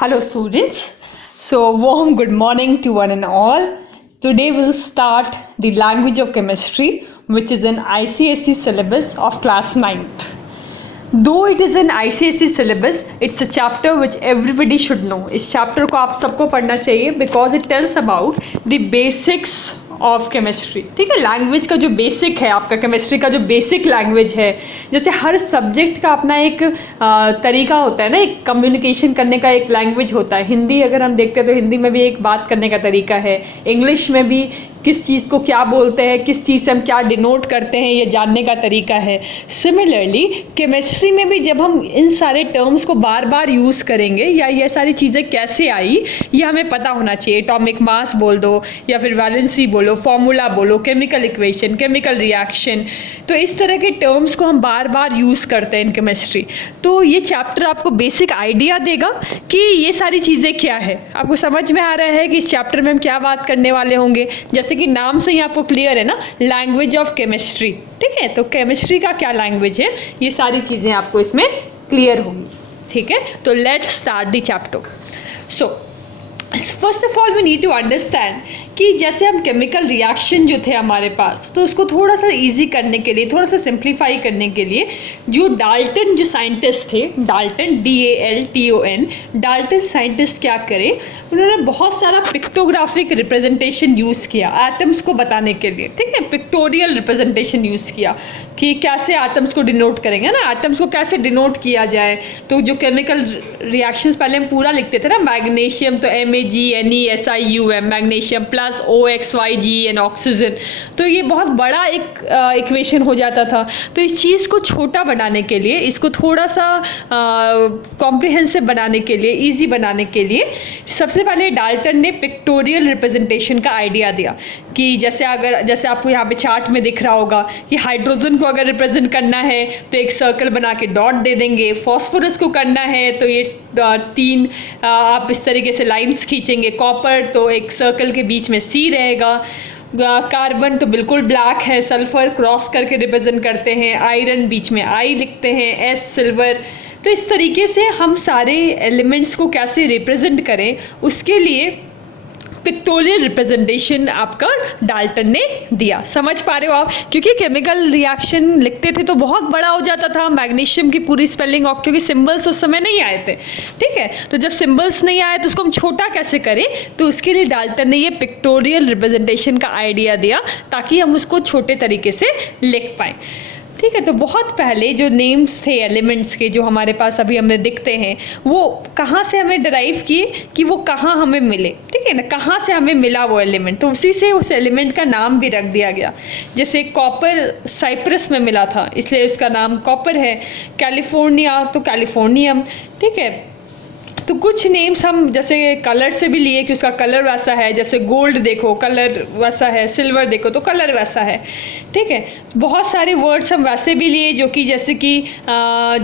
Hello students. So warm good morning to one and all. Today we'll start the language of chemistry which is an ICSE syllabus of class 9th. Though it is an ICSE syllabus, it's a chapter which everybody should know. इस chapter को आप सबको पढ़ना चाहिए because it tells about the basics of chemistry. ठीक है, language का जो बेसिक है, आपका केमिस्ट्री का जो बेसिक लैंग्वेज है, जैसे हर सब्जेक्ट का अपना एक तरीका होता है ना, एक कम्युनिकेशन करने का एक लैंग्वेज होता है. हिंदी अगर हम देखते हैं तो हिंदी में भी एक बात करने का तरीका है, इंग्लिश में भी किस चीज़ को क्या बोलते हैं, किस चीज़ से हम क्या डिनोट करते हैं, ये जानने का तरीका है. सिमिलरली केमिस्ट्री में भी जब हम इन सारे टर्म्स को बार बार यूज़ करेंगे या ये सारी चीज़ें कैसे आई ये हमें पता होना चाहिए. एटॉमिक मास बोल दो या फिर वैलेंसी बोलो, फॉर्मूला बोलो, केमिकल इक्वेशन, केमिकल रिएक्शन, तो इस तरह के टर्म्स को हम बार बार यूज़ करते हैं इन केमिस्ट्री. तो ये चैप्टर आपको बेसिक आइडिया देगा कि ये सारी चीज़ें क्या है. आपको समझ में आ रहा है कि इस चैप्टर में हम क्या बात करने वाले होंगे. जैसे कि नाम से ही आपको क्लियर है ना, लैंग्वेज ऑफ केमिस्ट्री. ठीक है, तो केमिस्ट्री का क्या लैंग्वेज है, ये सारी चीज़ें आपको इसमें क्लियर होंगी. ठीक है, तो let's start the chapter. So first of all we need to understand कि जैसे हम केमिकल रिएक्शन जो थे हमारे पास, तो उसको थोड़ा सा इजी करने के लिए, थोड़ा सा सिंप्लीफाई करने के लिए जो डाल्टन जो साइंटिस्ट थे, डाल्टन DALTON, डाल्टन साइंटिस्ट क्या करे, उन्होंने बहुत सारा पिक्टोग्राफिक रिप्रेजेंटेशन यूज़ किया एटम्स को बताने के लिए. ठीक है, पिक्टोरियल रिप्रेजेंटेशन यूज़ किया कि कैसे एटम्स को डिनोट करेंगे ना, एटम्स को कैसे डिनोट किया जाए. तो जो केमिकल रिएक्शंस पहले हम पूरा लिखते थे ना, मैग्नीशियम तो MAGNESIUM, magnesium plus OXYGN oxygen, तो ये बहुत बड़ा एक इक्वेशन हो जाता था. तो इस चीज़ को छोटा बनाने के लिए, इसको थोड़ा सा कॉम्प्रिहेंसिव बनाने के लिए, ईजी बनाने के लिए सबसे पहले डाल्टन ने पिक्टोरियल रिप्रेजेंटेशन का आइडिया दिया कि जैसे आपको यहाँ पे चार्ट में दिख रहा होगा कि हाइड्रोजन को अगर रिप्रेजेंट करना है तो एक सर्कल बना के डॉट दे देंगे, फॉस्फोरस को करना है तो ये तीन आप इस तरीके से लाइंस खींचेंगे, कॉपर तो एक सर्कल के बीच में C रहेगा, कार्बन तो बिल्कुल ब्लैक है, सल्फर क्रॉस करके रिप्रेजेंट करते हैं, आयरन बीच में I लिखते हैं, S सिल्वर. तो इस तरीके से हम सारे एलिमेंट्स को कैसे रिप्रेजेंट करें उसके लिए पिक्टोरियल रिप्रेजेंटेशन आपका डाल्टन ने दिया. समझ पा रहे हो आप, क्योंकि केमिकल रिएक्शन लिखते थे तो बहुत बड़ा हो जाता था, मैग्नीशियम की पूरी स्पेलिंग, और क्योंकि सिंबल्स उस समय नहीं आए थे. ठीक है, तो जब सिंबल्स नहीं आए तो उसको हम छोटा कैसे करें, तो उसके लिए डाल्टन ने ये पिक्टोरियल रिप्रेजेंटेशन का आइडिया दिया ताकि हम उसको छोटे तरीके से लिख पाएँ. ठीक है, तो बहुत पहले जो नेम्स थे एलिमेंट्स के जो हमारे पास अभी हमें दिखते हैं, वो कहाँ से हमें डिराइव किए कि वो कहाँ हमें मिले. ठीक है ना, कहाँ से हमें मिला वो एलिमेंट, तो उसी से उस एलिमेंट का नाम भी रख दिया गया. जैसे कॉपर साइप्रस में मिला था इसलिए उसका नाम कॉपर है, कैलिफोर्निया तो कैलिफोर्नियम. ठीक है, तो कुछ नेम्स हम जैसे कलर से भी लिए कि उसका कलर वैसा है, जैसे गोल्ड देखो कलर वैसा है, सिल्वर देखो तो कलर वैसा है. ठीक है, बहुत सारे वर्ड्स हम वैसे भी लिए जो कि जैसे कि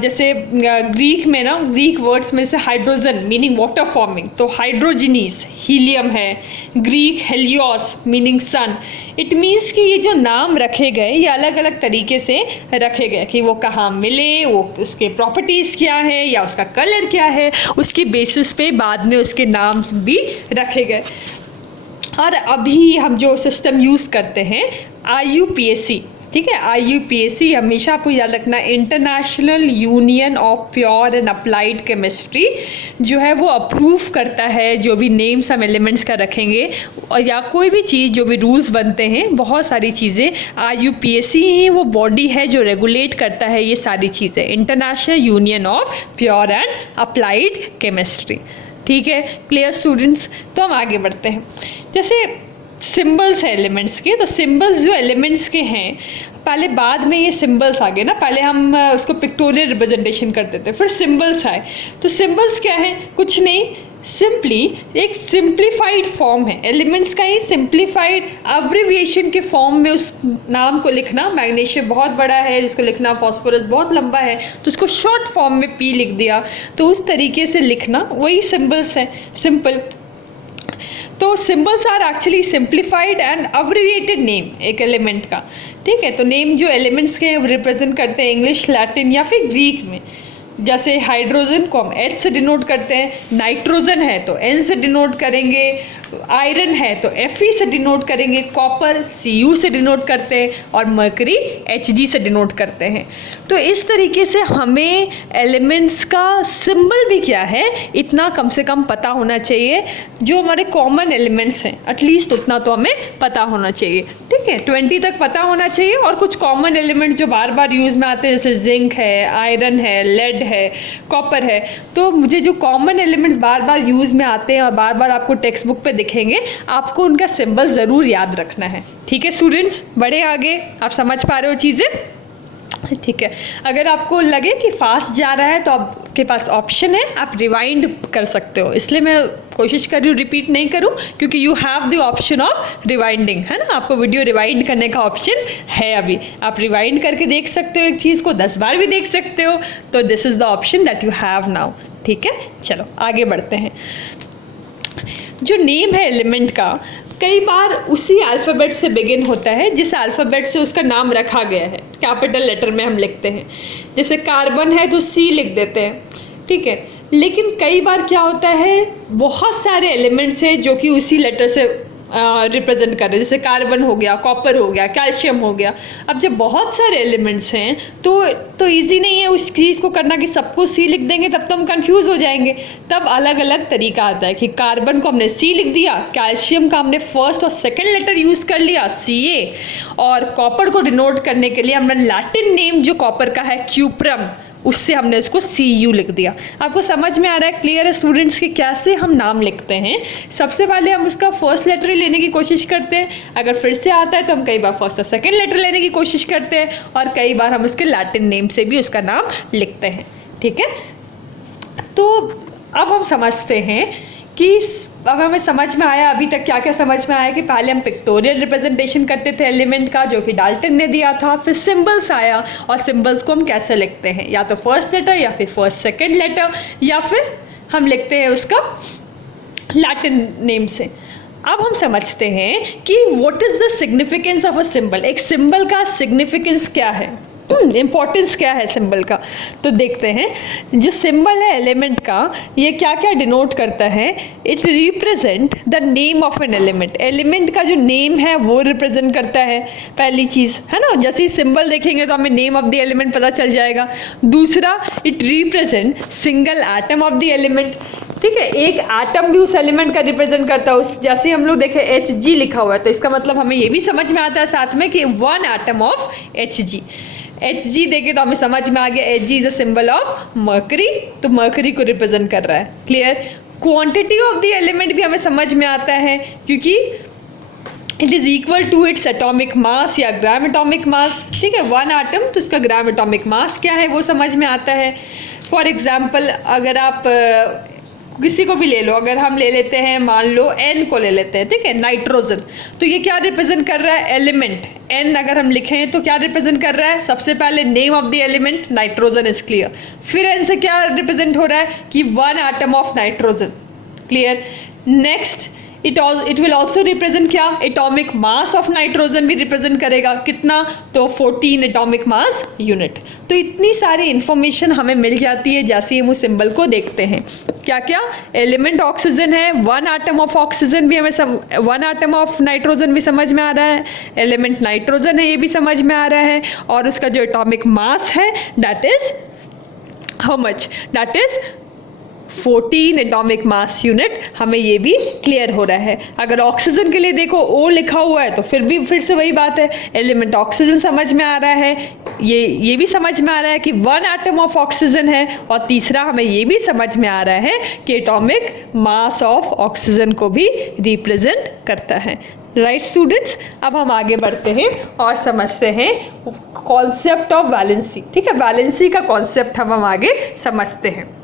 जैसे ग्रीक में ना, ग्रीक वर्ड्स में से हाइड्रोजन मीनिंग वाटर फॉर्मिंग, तो हाइड्रोजिनीस हीलियम है, Greek helios meaning sun. It means कि ये जो नाम रखे गए ये अलग अलग तरीके से रखे गए कि वो कहाँ मिले, वो उसके प्रॉपर्टीज़ क्या है या उसका कलर क्या है, उसकी बेसिस पे बाद में उसके नाम भी रखे गए. और अभी हम जो सिस्टम यूज़ करते हैं IUPAC. ठीक है, IUPAC हमेशा आपको याद रखना, international union of pure and applied chemistry जो है वो अप्रूव करता है जो भी नेम्स हम एलिमेंट्स का रखेंगे और या कोई भी चीज़ जो भी रूल्स बनते हैं, बहुत सारी चीज़ें IUPAC ही वो बॉडी है जो रेगुलेट करता है ये सारी चीज़ें, international union of pure and applied chemistry. ठीक है, क्लियर स्टूडेंट्स. तो हम आगे बढ़ते हैं. जैसे सिंबल्स है एलिमेंट्स के, तो सिंबल्स जो एलिमेंट्स के हैं, पहले बाद में ये सिंबल्स आ गए ना, पहले हम उसको पिक्टोरियल रिप्रेजेंटेशन करते थे, फिर सिंबल्स आए. तो सिंबल्स क्या है, कुछ नहीं, सिंपली एक सिंप्लीफाइड फॉर्म है एलिमेंट्स का ही, सिंप्लीफाइड अब्रिविएशन के फॉर्म में उस नाम को लिखना. मैग्नीशियम बहुत बड़ा है जिसको लिखना, फॉस्फोरस बहुत लंबा है तो उसको शॉर्ट फॉर्म में P लिख दिया, तो उस तरीके से लिखना, वही सिंबल्स है, सिंपल. तो symbols are actually simplified and abbreviated name एक एलिमेंट का. ठीक है, तो नेम जो एलिमेंट्स के रिप्रेजेंट करते हैं इंग्लिश, लैटिन या फिर ग्रीक में. जैसे हाइड्रोजन को हम H से डिनोट करते हैं, नाइट्रोजन है तो N से डिनोट करेंगे, आयरन है तो Fe से डिनोट करेंगे, कॉपर Cu से डिनोट करते हैं और मर्करी Hg से डिनोट करते हैं। तो इस तरीके से हमें एलिमेंट्स का सिंबल भी क्या है इतना कम से कम पता होना चाहिए। जो हमारे कॉमन एलिमेंट्स हैं एटलीस्ट उतना तो हमें पता होना चाहिए, ठीक है, 20 तक पता होना चाहिए। और कुछ कॉमन एलिमेंट जो बार बार यूज़ में आते हैं जैसे जिंक है, आयरन है, लेड है, कॉपर है, तो मुझे जो कॉमन एलिमेंट्स बार बार यूज़ में आते हैं और बार बार आपको टेक्स्ट बुक पे दिखेंगे, आपको उनका सिंबल ज़रूर याद रखना है। ठीक है स्टूडेंट्स, बढ़े आगे, आप समझ पा रहे हो चीज़ें, ठीक है। अगर आपको लगे कि फास्ट जा रहा है तो आपके पास ऑप्शन है, आप रिवाइंड कर सकते हो, इसलिए मैं कोशिश कर रही हूँ रिपीट नहीं करूँ, क्योंकि you have the option of rewinding, है ना, आपको वीडियो रिवाइंड करने का ऑप्शन है। अभी आप रिवाइंड करके देख सकते हो, एक चीज़ को 10 बार भी देख सकते हो, तो this is the option that you have now. ठीक है, चलो आगे बढ़ते हैं। जो नेम है एलिमेंट का कई बार उसी अल्फ़ाबेट से बिगिन होता है जिस अल्फ़ाबेट से उसका नाम रखा गया है, कैपिटल लेटर में हम लिखते हैं। जैसे कार्बन है तो C लिख देते हैं, ठीक है। लेकिन कई बार क्या होता है, बहुत सारे एलिमेंट्स हैं जो कि उसी लेटर से रिप्रेजेंट कर रहे हैं, जैसे कार्बन हो गया, कॉपर हो गया, कैल्शियम हो गया। अब जब बहुत सारे एलिमेंट्स हैं तो इजी नहीं है उस चीज़ को करना कि सबको C लिख देंगे, तब तो हम कंफ्यूज हो जाएंगे। तब अलग अलग तरीका आता है कि कार्बन को हमने C लिख दिया, कैल्शियम का हमने फर्स्ट और सेकंड लेटर यूज़ कर लिया Ca, और कॉपर को डिनोट करने के लिए हमने लैटिन नेम जो कॉपर का है क्यूप्रम, उससे हमने उसको Cu लिख दिया। आपको समझ में आ रहा है, क्लियर है स्टूडेंट्स कि कैसे हम नाम लिखते हैं। सबसे पहले हम उसका फर्स्ट लेटर ही लेने की कोशिश करते हैं, अगर फिर से आता है तो हम कई बार फर्स्ट और सेकंड लेटर लेने की कोशिश करते हैं, और कई बार हम उसके लैटिन नेम से भी उसका नाम लिखते हैं। ठीक है, तो अब हम समझते हैं कि अब हमें समझ में आया अभी तक क्या क्या समझ में आया कि पहले हम पिक्टोरियल रिप्रेजेंटेशन करते थे एलिमेंट का, जो कि डाल्टन ने दिया था। फिर सिंबल्स आया, और सिंबल्स को हम कैसे लिखते हैं, या तो फर्स्ट लेटर या फिर फर्स्ट सेकंड लेटर, या फिर हम लिखते हैं उसका लैटिन नेम से। अब हम समझते हैं कि what is the significance of a symbol, एक सिंबल का सिग्निफिकेंस क्या है, इम्पोर्टेंस क्या है सिंबल का। तो देखते हैं, जो सिंबल है एलिमेंट का, ये क्या क्या डिनोट करता है। It represent the name of an element, element का जो नेम है वो रिप्रेजेंट करता है, पहली चीज़, है ना। जैसे ही सिंबल देखेंगे तो हमें नेम ऑफ द एलिमेंट पता चल जाएगा। दूसरा, it represent single atom of the element, ठीक है, एक एटम भी उस एलिमेंट का रिप्रेजेंट करता है। उस जैसे हम लोग देखें Hg लिखा हुआ है, तो इसका मतलब हमें ये भी समझ में आता है साथ में कि one atom of Hg। Hg देखे तो हमें समझ में आ गया Hg is a symbol of mercury, तो मर्करी को रिप्रेजेंट कर रहा है। Clear. Quantity of the element भी हमें समझ में आता है, क्योंकि it is equal to its atomic mass या ग्राम एटॉमिक मास, ठीक है। वन एटम तो उसका ग्राम एटॉमिक मास क्या है वो समझ में आता है। फॉर एग्जाम्पल, अगर आप किसी को भी ले लो, अगर हम ले लेते हैं, मान लो N को ले लेते हैं, ठीक है, नाइट्रोजन, तो ये क्या रिप्रेजेंट कर रहा है, एलिमेंट। N अगर हम लिखें तो क्या रिप्रेजेंट कर रहा है, सबसे पहले name of the element nitrogen is clear. फिर N से क्या रिप्रेजेंट हो रहा है कि one atom of nitrogen, clear. Next, it will also represent क्या, एटॉमिक मास ऑफ नाइट्रोजन भी रिप्रेजेंट करेगा, कितना, तो 14 एटॉमिक मास यूनिट। तो इतनी सारी इंफॉर्मेशन हमें मिल जाती है जैसे ही हम उस सिंबल को देखते हैं। क्या क्या, एलिमेंट ऑक्सीजन है, वन एटम ऑफ ऑक्सीजन भी हमें वन एटम ऑफ नाइट्रोजन भी समझ में आ रहा है, एलिमेंट नाइट्रोजन है ये भी समझ में आ रहा है, और उसका जो एटॉमिक मास है that is how much, that is 14 atomic mass unit, हमें ये भी क्लियर हो रहा है। अगर ऑक्सीजन के लिए देखो O लिखा हुआ है तो फिर से वही बात है, एलिमेंट ऑक्सीजन समझ में आ रहा है, ये भी समझ में आ रहा है कि वन एटम ऑफ ऑक्सीजन है, और तीसरा हमें ये भी समझ में आ रहा है कि एटॉमिक मास ऑफ ऑक्सीजन को भी रिप्रेजेंट करता है। राइट स्टूडेंट्स, अब हम आगे बढ़ते हैं और समझते हैं कॉन्सेप्ट ऑफ वैलेंसी, ठीक है, वैलेंसी का कॉन्सेप्ट हम आगे समझते हैं।